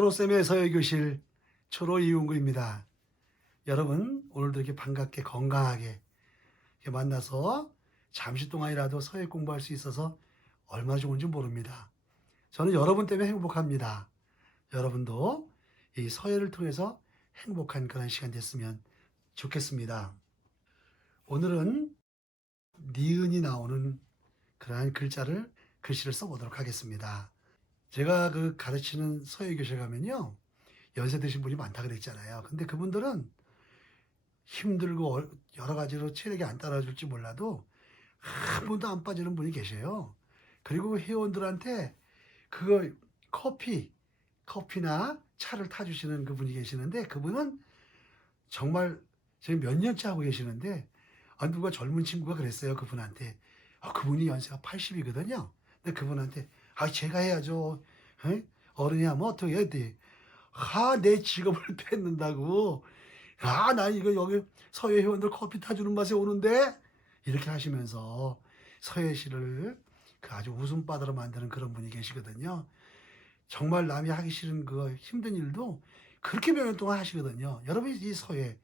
초로쌤의 서예교실 초로 이용구입니다. 여러분 오늘도 이렇게 반갑게 건강하게 이렇게 만나서 잠시 동안이라도 서예 공부할 수 있어서 얼마나 좋은지 모릅니다. 저는 여러분 때문에 행복합니다. 여러분도 이 서예를 통해서 행복한 그런 시간 됐으면 좋겠습니다. 오늘은 니은이 나오는 그러한 글씨를 써보도록 하겠습니다. 제가 가르치는 서예교실 가면요, 연세 드신 분이 많다 그랬잖아요. 근데 그분들은 힘들고 여러 가지로 체력이 안 따라줄지 몰라도 한 번도 안 빠지는 분이 계세요. 그리고 회원들한테 그거 커피나 차를 타주시는 그분이 계시는데, 그분은 정말 지금 몇 년째 하고 계시는데, 누가 젊은 친구가 그랬어요. 그분한테. 그분이 연세가 80이거든요. 근데 그분한테 제가 해야죠. 에? 어른이 하면 어떻게 해야 돼? 내 직업을 뺏는다고. 나 이거 여기 서예 회원들 커피 타주는 맛에 오는데? 이렇게 하시면서 서예시를 아주 웃음바다로 만드는 그런 분이 계시거든요. 정말 남이 하기 싫은 그 힘든 일도 그렇게 몇 년 동안 하시거든요. 여러분, 이 서예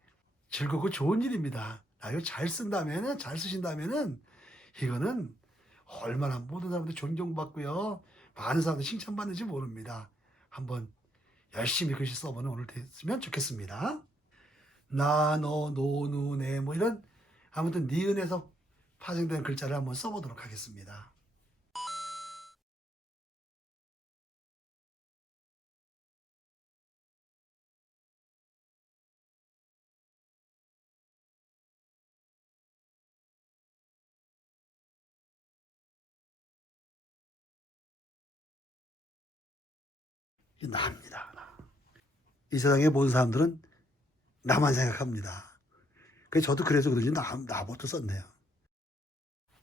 즐겁고 좋은 일입니다. 이거 잘 쓰신다면은 이거는 얼마나 모든 사람들 존경받고요, 많은 사람들 칭찬받는지 모릅니다. 한번 열심히 글씨 써보는 오늘 됐으면 좋겠습니다. 나, 너, 노, 누, 네, 뭐 이런 아무튼 니은에서 파생된 글자를 한번 써보도록 하겠습니다. 나입니다. 이 세상에 모든 사람들은 나만 생각합니다. 저도 그래서 그런지 나부터 썼네요.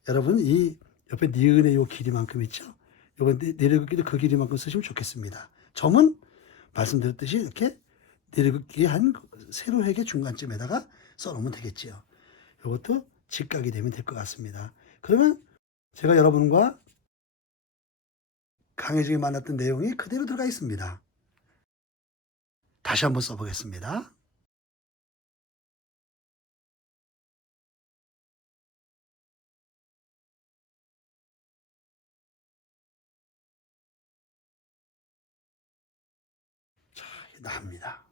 여러분, 이 옆에 니은의 요 길이만큼 있죠? 요번 내려긋기도 그 길이만큼 쓰시면 좋겠습니다. 점은 말씀드렸듯이 이렇게 내려긋기 한 세로 획의 중간쯤에다가 써놓으면 되겠지요. 이것도 직각이 되면 될 것 같습니다. 그러면 제가 여러분과 강의 중에 만났던 내용이 그대로 들어가 있습니다. 다시 한번 써보겠습니다. 자, 나입니다.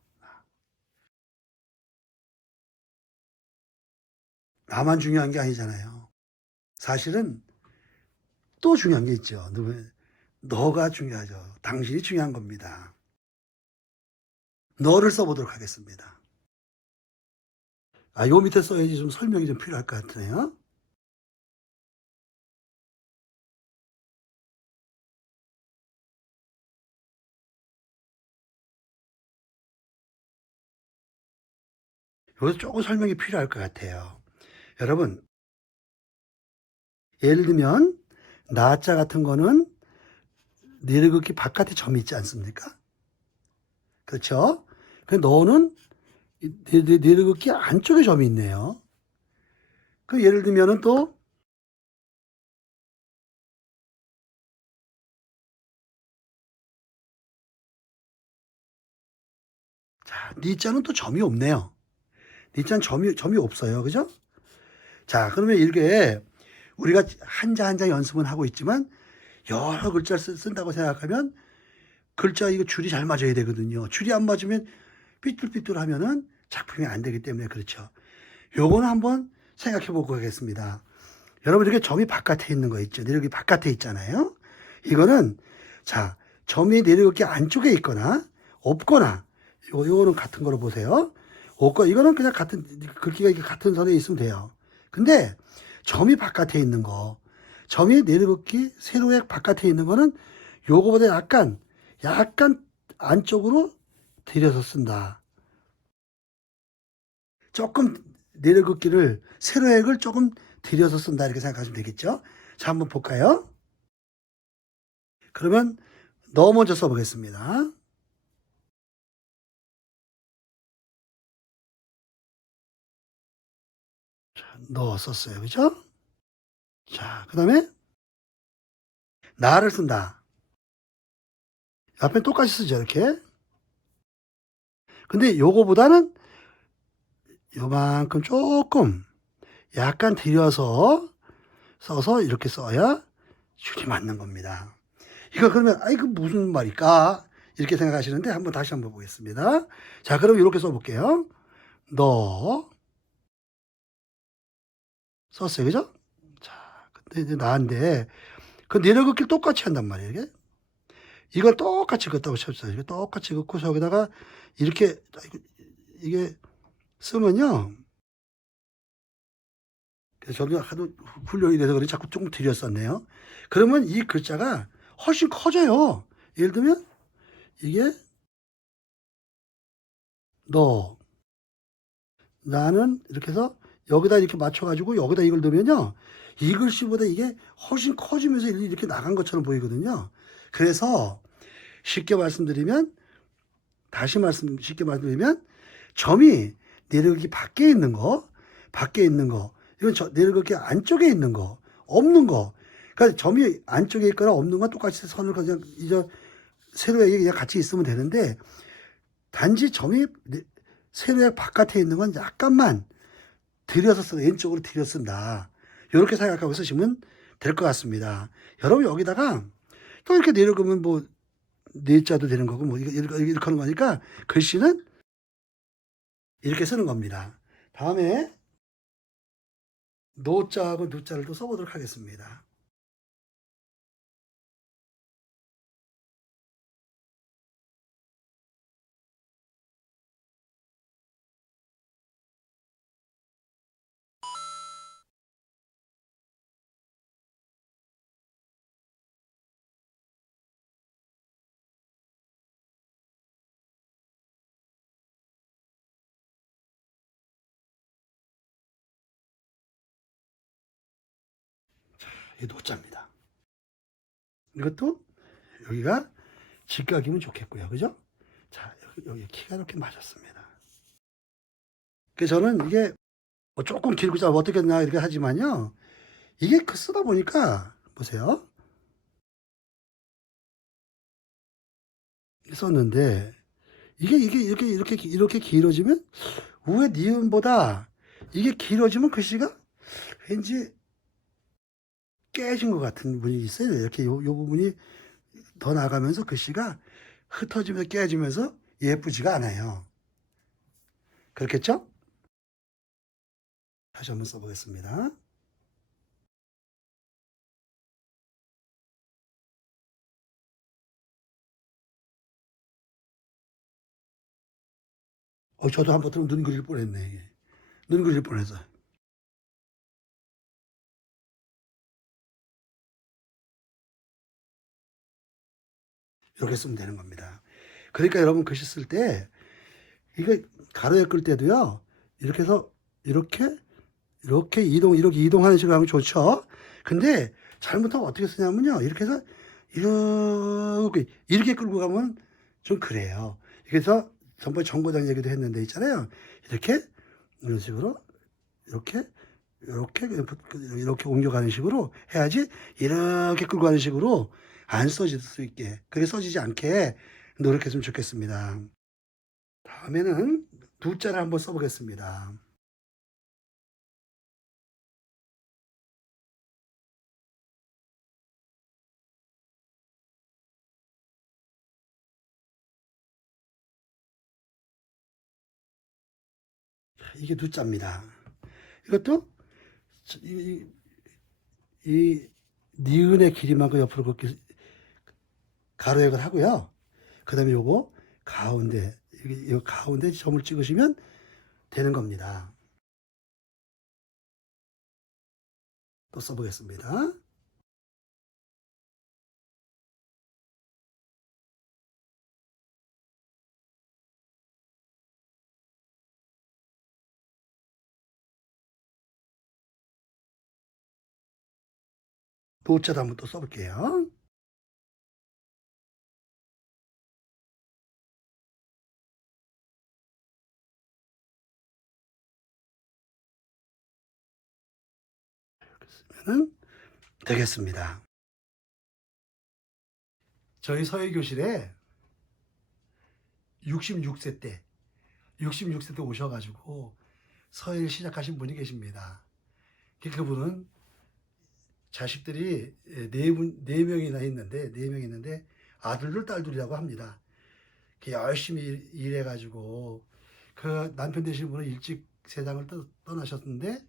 나만 중요한 게 아니잖아요. 사실은 또 중요한 게 있죠. 너가 중요하죠. 당신이 중요한 겁니다. 너를 써보도록 하겠습니다. 요 밑에 써야지 좀 설명이 좀 필요할 것 같으네요. 여기서 조금 설명이 필요할 것 같아요. 여러분, 예를 들면 나자 같은 거는 내려긋기 바깥에 점이 있지 않습니까? 그렇죠? 너는 내려긋기 안쪽에 점이 있네요. 예를 들면은 또 니자는 또 점이 없네요. 니자는 점이 없어요. 그죠? 자, 그러면 이게 우리가 한자 한자 연습은 하고 있지만 여러 글자를 쓴다고 생각하면 글자 이거 줄이 잘 맞아야 되거든요. 줄이 안 맞으면 삐뚤삐뚤 하면은 작품이 안 되기 때문에 그렇죠. 요거는 한번 생각해 보고 하겠습니다. 여러분, 이렇게 점이 바깥에 있는 거 있죠. 내려기 바깥에 있잖아요. 이거는 점이 내려기 안쪽에 있거나 없거나 요거는 같은 거로 보세요. 없고 이거는 그냥 글귀가 이렇게 같은 선에 있으면 돼요. 근데 점이 바깥에 있는 거, 점이 내려긋기 세로획 바깥에 있는 거는 요거보다 약간 안쪽으로 들여서 쓴다. 조금 내려긋기를 세로획을 조금 들여서 쓴다, 이렇게 생각하시면 되겠죠. 자, 한번 볼까요? 그러면 너 먼저 써보겠습니다. 너 썼어요. 그죠? 자, 그 다음에 나를 쓴다. 앞에 똑같이 쓰죠. 이렇게. 근데 요거보다는 요만큼 조금 약간 들여서 써서 이렇게 써야 줄이 맞는 겁니다. 이거 그러면 아이 그 무슨 말일까? 이렇게 생각하시는데 한번 다시 한번 보겠습니다. 자, 그럼 이렇게 써 볼게요. 너 썼어요. 그죠? 자, 근데 이제 나인데 그 내려긋기를 똑같이 한단 말이에요. 이게. 이걸 똑같이 긋다고 쳤어요. 이거 똑같이 긋고서 여기다가 이렇게 이게 쓰면요. 그래서 저도 하도 훈련이 돼서 그런지 자꾸 조금 들였었네요. 그러면 이 글자가 훨씬 커져요. 예를 들면 이게 너, 나는 이렇게 해서 여기다 이렇게 맞춰 가지고 여기다 이걸 넣으면요. 이 글씨보다 이게 훨씬 커지면서 이렇게 나간 것처럼 보이거든요. 그래서 쉽게 말씀드리면 쉽게 말씀드리면 점이 내려가기 밖에 있는 거, 이건 내려가기 안쪽에 있는 거, 없는 거. 그러니까 점이 안쪽에 있거나 없는 건 똑같이 선을 그냥 이제 세로에 그냥 같이 있으면 되는데 단지 점이 세로의 바깥에 있는 건 약간만 들여서 쓴다. 왼쪽으로 들여 쓴다. 이렇게 생각하고 쓰시면 될 것 같습니다. 여러분 여기다가 또 이렇게 내려가면 뭐 네자도 되는 거고 뭐 이렇게 하는 거니까 글씨는 이렇게 쓰는 겁니다. 다음에 노자하고 누자를 또 써보도록 하겠습니다. 이 노자입니다. 이것도 여기가 직각이면 좋겠고요. 그죠? 자, 여기 키가 이렇게 맞았습니다. 그래서 저는 이게 뭐 조금 길고 짧아 어떻게 했나 이렇게 하지만요. 이게 쓰다 보니까 보세요. 썼는데 이게 이렇게 길어지면 위에 니은보다 이게 길어지면 글씨가 왠지 깨진 것 같은 부분이 있어요. 이렇게 요 부분이 더 나가면서 글씨가 흩어지면서 깨지면서 예쁘지가 않아요. 그렇겠죠? 다시 한번 써보겠습니다. 저도 한번 들으면 눈 그릴 뻔했네. 이게. 눈 그릴 뻔해서. 이렇게 쓰면 되는 겁니다. 그러니까 여러분 글씨 쓸 때 이거 가로에 끌 때도요. 이렇게 해서 이렇게 이동하는 식으로 하면 좋죠. 근데 잘못하면 어떻게 쓰냐면요. 이렇게 해서 이렇게 끌고 가면 좀 그래요. 그래서 전번에 정거장 얘기도 했는데 있잖아요. 이렇게 이런 식으로 이렇게 이렇게 옮겨가는 식으로 해야지 이렇게 끌고 가는 식으로 안 써질 수 있게 그게 써지지 않게 노력했으면 좋겠습니다. 다음에는 두 자를 한번 써보겠습니다. 이게 두 자입니다. 이것도 이, 이 니은의 길이만큼 옆으로 걷기 가로역을 하고요. 그 다음에 요거 가운데 이 가운데 점을 찍으시면 되는 겁니다. 또 써보겠습니다. 노자도 한번 또 써볼게요. 쓰면은 되겠습니다. 저희 서예교실에 66세 때 66세 때 오셔 가지고 서예를 시작하신 분이 계십니다. 그분은 자식들이 네 명이나 있는데 아들들 딸들이라고 합니다. 열심히 일해 가지고 그 남편 되시는 분은 일찍 세상을 떠나셨는데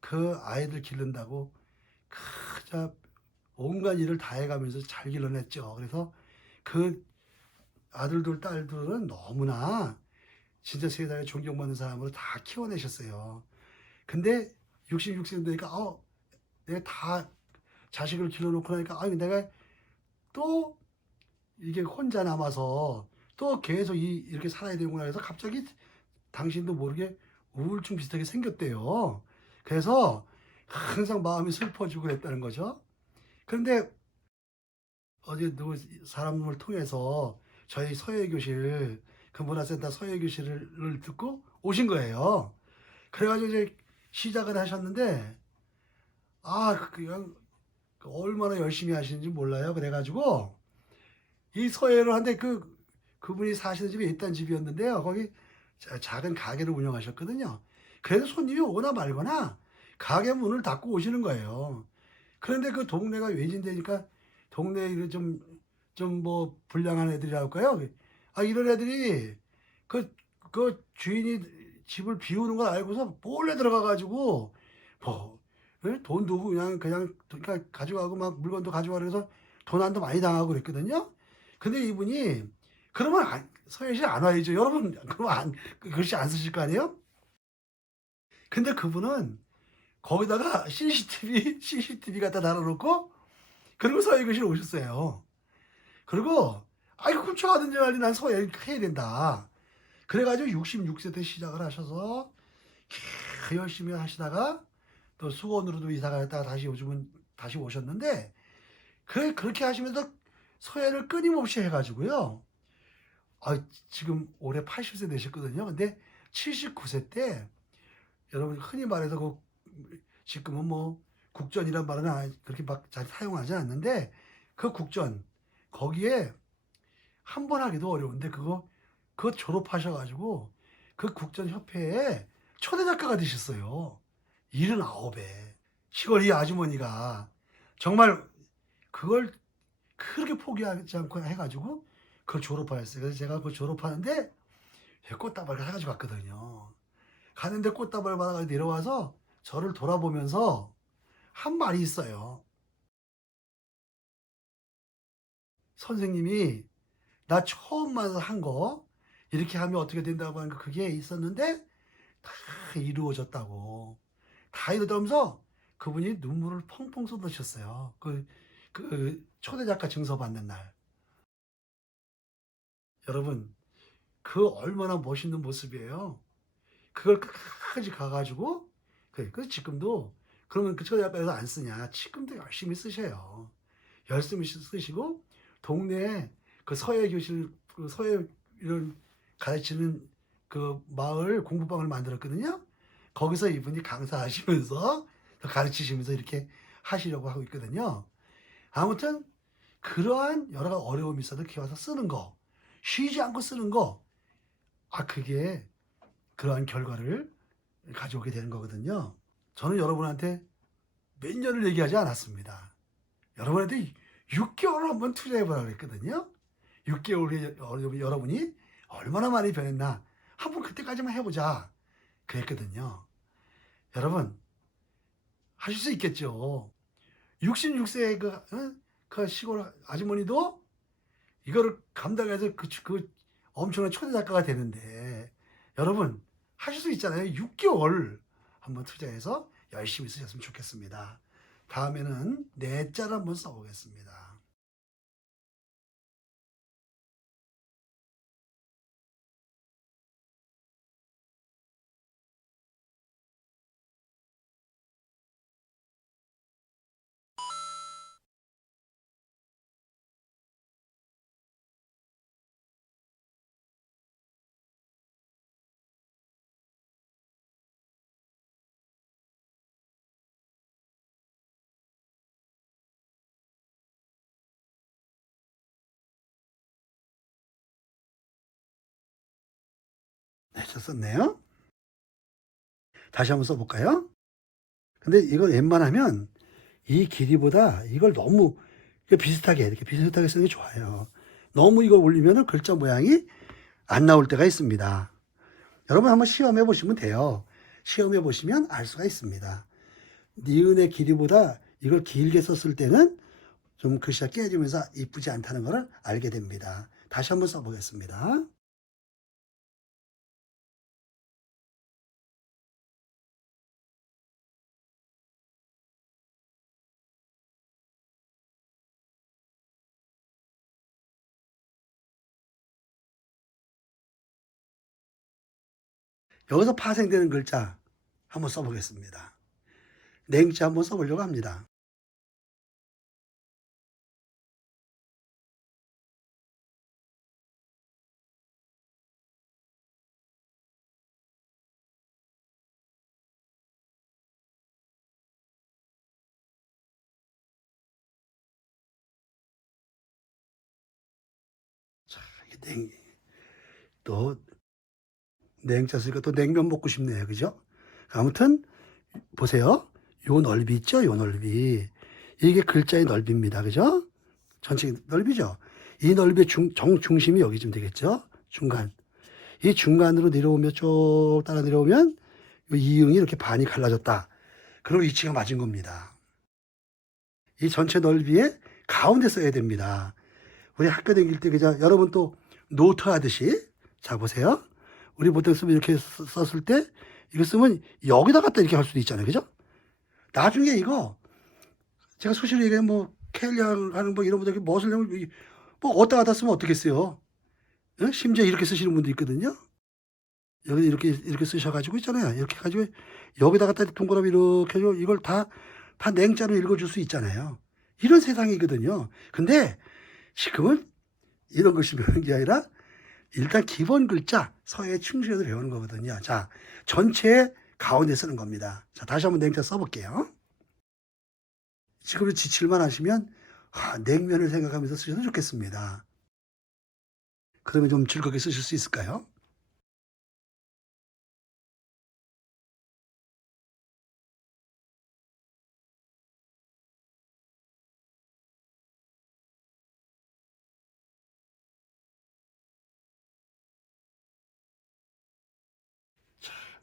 그 아이들 기른다고 그저 온갖 일을 다 해가면서 잘 길러냈죠. 그래서 그 아들들 딸들은 너무나 진짜 세상에 존경받는 사람으로 다 키워내셨어요. 근데 66세 되니까 내가 다 자식을 길러놓고 나니까 내가 또 이게 혼자 남아서 또 계속 이렇게 살아야 되구나 해서 갑자기 당신도 모르게 우울증 비슷하게 생겼대요. 그래서 항상 마음이 슬퍼지고 그랬다는 거죠. 그런데 어제 누구 사람을 통해서 저희 서예교실 그 문화센터 서예교실을 듣고 오신 거예요. 그래가지고 이제 시작을 하셨는데 그냥 얼마나 열심히 하시는지 몰라요. 그래가지고 이 서예를 하는데 그분이 사시는 집이 있던 집이었는데요. 거기 작은 가게를 운영하셨거든요. 그래도 손님이 오거나 말거나 가게 문을 닫고 오시는 거예요. 그런데 그 동네가 외진되니까 동네에 좀 뭐 불량한 애들이라고 할까요? 이런 애들이 그 주인이 집을 비우는 걸 알고서 몰래 들어가 가지고 뭐 돈도 그냥 그러니까 가져가고 막 물건도 가져가고 그래서 도난도 많이 당하고 그랬거든요. 근데 이분이 그러면 서예실 안 와야죠. 여러분 그러면 글씨 안 쓰실 거 아니에요? 근데 그분은 거기다가 CCTV 갖다 달아 놓고 그리고 서예교실 오셨어요. 그리고 훔쳐가든지 말든지 난 서예 해야 된다. 그래 가지고 66세 때 시작을 하셔서 열심히 하시다가 또 수원으로도 이사가 갔다가 다시 요즘은 다시 오셨는데 그렇게 하시면서 서예를 끊임없이 해 가지고요. 지금 올해 80세 되셨거든요. 근데 79세 때 여러분 흔히 말해서 지금은 뭐 국전이란 말은 그렇게 막 잘 사용하지 않는데 그 국전 거기에 한 번 하기도 어려운데 그거 졸업하셔 가지고 그 국전협회에 초대 작가가 되셨어요. 79에. 시골 이 아주머니가 정말 그걸 그렇게 포기하지 않고 해 가지고 그걸 졸업하셨어요. 그래서 제가 그걸 졸업하는데 꽃다발을 사 가지고 갔거든요. 가는데 꽃다발을 받아 가지고 내려와서 저를 돌아보면서 한 말이 있어요. 선생님이 나 처음 만나서 한 거 이렇게 하면 어떻게 된다고 하는 그게 있었는데 다 이루어졌다고. 다 이루어지면서 그분이 눈물을 펑펑 쏟으셨어요. 초대 작가 증서 받는 날. 여러분 얼마나 멋있는 모습이에요. 그걸 끝까지 가 가지고 그래서 지금도 그러면 그 초대 작가에서 안 쓰냐. 지금도 열심히 쓰셔요. 열심히 쓰시고 동네에 서예 교실 서예 이런 가르치는 마을 공부방을 만들었거든요. 거기서 이분이 강사하시면서 가르치시면서 이렇게 하시려고 하고 있거든요. 아무튼 그러한 여러 가지 어려움이 있어도 이렇게 와서 쓰는 거, 쉬지 않고 쓰는 거, 그게 그러한 결과를 가져오게 되는 거거든요. 저는 여러분한테 몇 년을 얘기하지 않았습니다. 여러분한테 6개월을 한번 투자해 보라고 그랬거든요. 6개월 후에 여러분이 얼마나 많이 변했나 한번 그때까지만 해보자 그랬거든요. 여러분 하실 수 있겠죠. 66세의 그 시골 아주머니도 이거를 감당해서 엄청난 초대 작가가 되는데 여러분 하실 수 있잖아요. 6개월 한번 투자해서 열심히 쓰셨으면 좋겠습니다. 다음에는 내 짤 한번 써보겠습니다. 네, 저 썼네요. 다시 한번 써볼까요? 근데 이거 웬만하면 이 길이보다 이걸 너무 비슷하게 이렇게 비슷하게 쓰는 게 좋아요. 너무 이걸 올리면 글자 모양이 안 나올 때가 있습니다. 여러분 한번 시험해 보시면 돼요. 시험해 보시면 알 수가 있습니다. 니은의 길이보다 이걸 길게 썼을 때는 좀 글씨가 깨지면서 이쁘지 않다는 것을 알게 됩니다. 다시 한번 써보겠습니다. 여기서 파생되는 글자 한번 써보겠습니다. 냉자 한번 써보려고 합니다. 자, 또 냉자 쓰니까 또 냉면 먹고 싶네요. 그죠? 아무튼 보세요. 요 넓이 있죠? 요 넓이. 이게 글자의 넓이입니다. 그죠? 전체 넓이죠? 이 넓이의 중심이 여기쯤 되겠죠? 중간. 이 중간으로 내려오면 쭉 따라 내려오면 이 이응이 이렇게 반이 갈라졌다. 그럼 위치가 맞은 겁니다. 이 전체 넓이의 가운데 써야 됩니다. 우리 학교 다닐 때 그죠? 여러분 또 노트 하듯이 자 보세요. 우리 보통 쓰면 이렇게 썼을 때 이거 쓰면 여기다 갖다 이렇게 할 수도 있잖아요. 그죠? 나중에 이거 제가 수시로 얘기해 뭐 켈리랑 하는 뭐 이런 분들 멋을 내면 뭐 어디다 갖다 쓰면 어떻겠어요? 예? 심지어 이렇게 쓰시는 분도 있거든요. 여기 이렇게 쓰셔가지고 있잖아요. 이렇게 가지고 여기다 갖다 동그라미 이렇게 해서 이걸 다 냉자로 읽어줄 수 있잖아요. 이런 세상이거든요. 근데 지금은 이런 것이 배우는 게 아니라 일단 기본 글자 서예 충실해서 배우는 거거든요. 자, 전체 가운데 쓰는 겁니다. 자, 다시 한번 냉자 써볼게요. 지금 지칠만 하시면 냉면을 생각하면서 쓰셔도 좋겠습니다. 그러면 좀 즐겁게 쓰실 수 있을까요?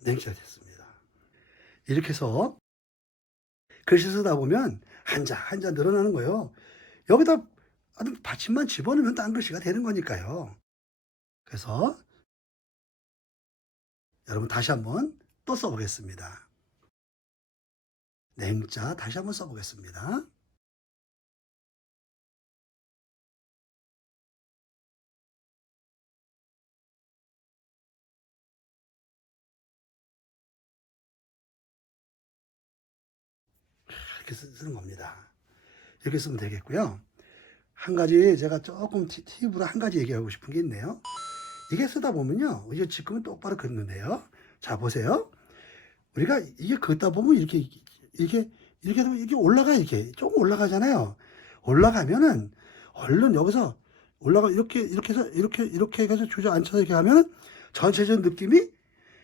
냉자 됐습니다. 이렇게 해서 글씨 쓰다 보면 한자 늘어나는 거예요. 여기다 받침만 집어넣으면 딴 글씨가 되는 거니까요. 그래서 여러분 다시 한번 또 써보겠습니다. 냉자 다시 한번 써보겠습니다. 이렇게 쓰는 겁니다. 이렇게 쓰면 되겠고요. 한 가지 제가 조금 팁으로 한 가지 얘기하고 싶은 게 있네요. 이게 쓰다 보면요. 이제 지금은 똑바로 긋는데요. 자, 보세요. 우리가 이게 긋다 보면 이렇게 되면 이게 올라가, 이렇게. 조금 올라가잖아요. 올라가면은 얼른 여기서 이렇게 해서 이렇게 해서 주저앉혀서 이렇게 하면은 전체적인 느낌이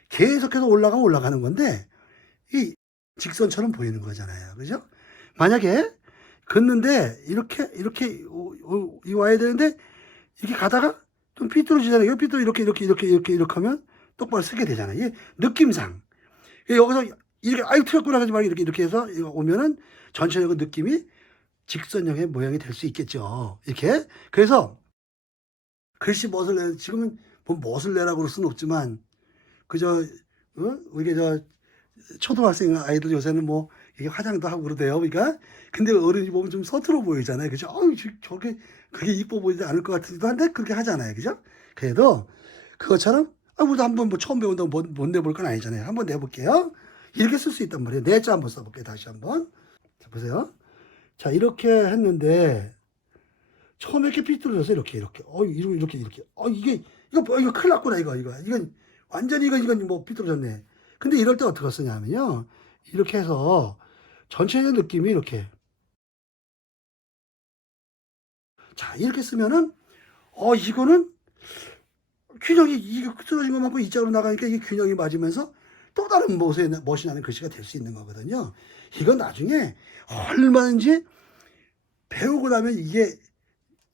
계속해서 올라가는 건데 이 직선처럼 보이는 거잖아요. 그죠? 만약에 긋는데 이렇게 와야 되는데 이렇게 가다가 좀 삐뚤어지잖아요. 이렇게 하면 똑바로 쓰게 되잖아요. 이게 느낌상. 여기서 이렇게 아유 틀렸구나 하지 말고 이렇게 해서 이거 오면은 전체적인 느낌이 직선형의 모양이 될 수 있겠죠. 이렇게. 그래서 글씨 멋을 내 지금은 뭐 멋을 내라고 그럴 수는 없지만 그저 이게 저 초등학생 아이들 요새는 뭐 이게 화장도 하고 그러대요. 그러니까 근데 어른이 보면 좀 서툴어 보이잖아요. 그죠? 어유 저게 그게 이뻐 보이지 않을 것 같기도 한데 그렇게 하잖아요. 그죠? 그래도 그것처럼 우리도 한번 뭐 처음 배운다고 못 내볼 건 아니잖아요. 한번 내볼게요. 이렇게 쓸 수 있단 말이에요. 내자 한번 써볼게요. 다시 한번. 자, 보세요. 자, 이렇게 했는데 처음에 이렇게 삐뚤어져서 이렇게. 이렇게. 이거 큰일 났구나, 이건 완전히 이건 뭐 삐뚤어졌네. 근데 이럴 때 어떻게 쓰냐면요. 이렇게 해서 전체적인 느낌이 이렇게. 자, 이렇게 쓰면은, 이거는 균형이 이게 쓰러진 것만큼 이쪽으로 나가니까 이게 균형이 맞으면서 또 다른 멋이 나는 글씨가 될 수 있는 거거든요. 이건 나중에 얼마든지 배우고 나면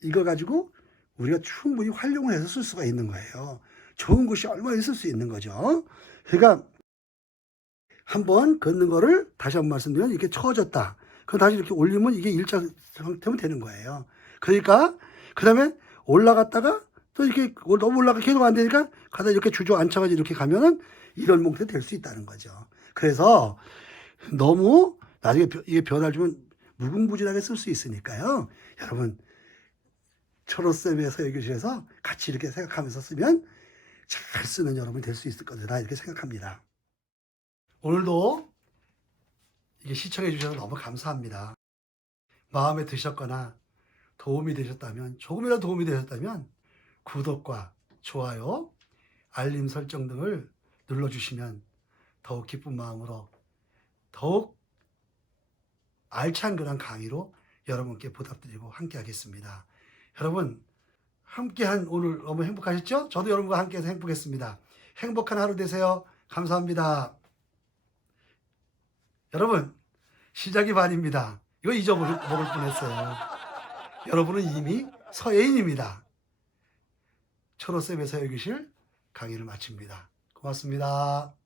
이거 가지고 우리가 충분히 활용을 해서 쓸 수가 있는 거예요. 좋은 글씨 얼마나 쓸 수 있는 거죠. 그러니까 한번 걷는 거를 다시 한번 말씀드리면 이렇게 처졌다. 그럼 다시 이렇게 올리면 이게 일자 상태면 되는 거예요. 그러니까 그 다음에 올라갔다가 또 이렇게 너무 올라가 계속 안 되니까 가다 이렇게 주저앉혀가지고 이렇게 가면은 이런 몽태 될 수 있다는 거죠. 그래서 너무 나중에 이게 변화를 주면 무궁무진하게 쓸 수 있으니까요. 여러분 초로쌤의 서예교실에서 같이 이렇게 생각하면서 쓰면 잘 쓰는 여러분이 될 수 있을 거다 이렇게 생각합니다. 오늘도 이게 시청해 주셔서 너무 감사합니다. 마음에 드셨거나 도움이 되셨다면, 조금이라도 도움이 되셨다면 구독과 좋아요, 알림 설정 등을 눌러주시면 더욱 기쁜 마음으로 더욱 알찬 그런 강의로 여러분께 보답드리고 함께 하겠습니다. 여러분 함께한 오늘 너무 행복하셨죠? 저도 여러분과 함께해서 행복했습니다. 행복한 하루 되세요. 감사합니다. 여러분 시작이 반입니다. 이거 잊어먹을 뻔했어요. 여러분은 이미 서예인입니다. 초로쌤의 서예교실 강의를 마칩니다. 고맙습니다.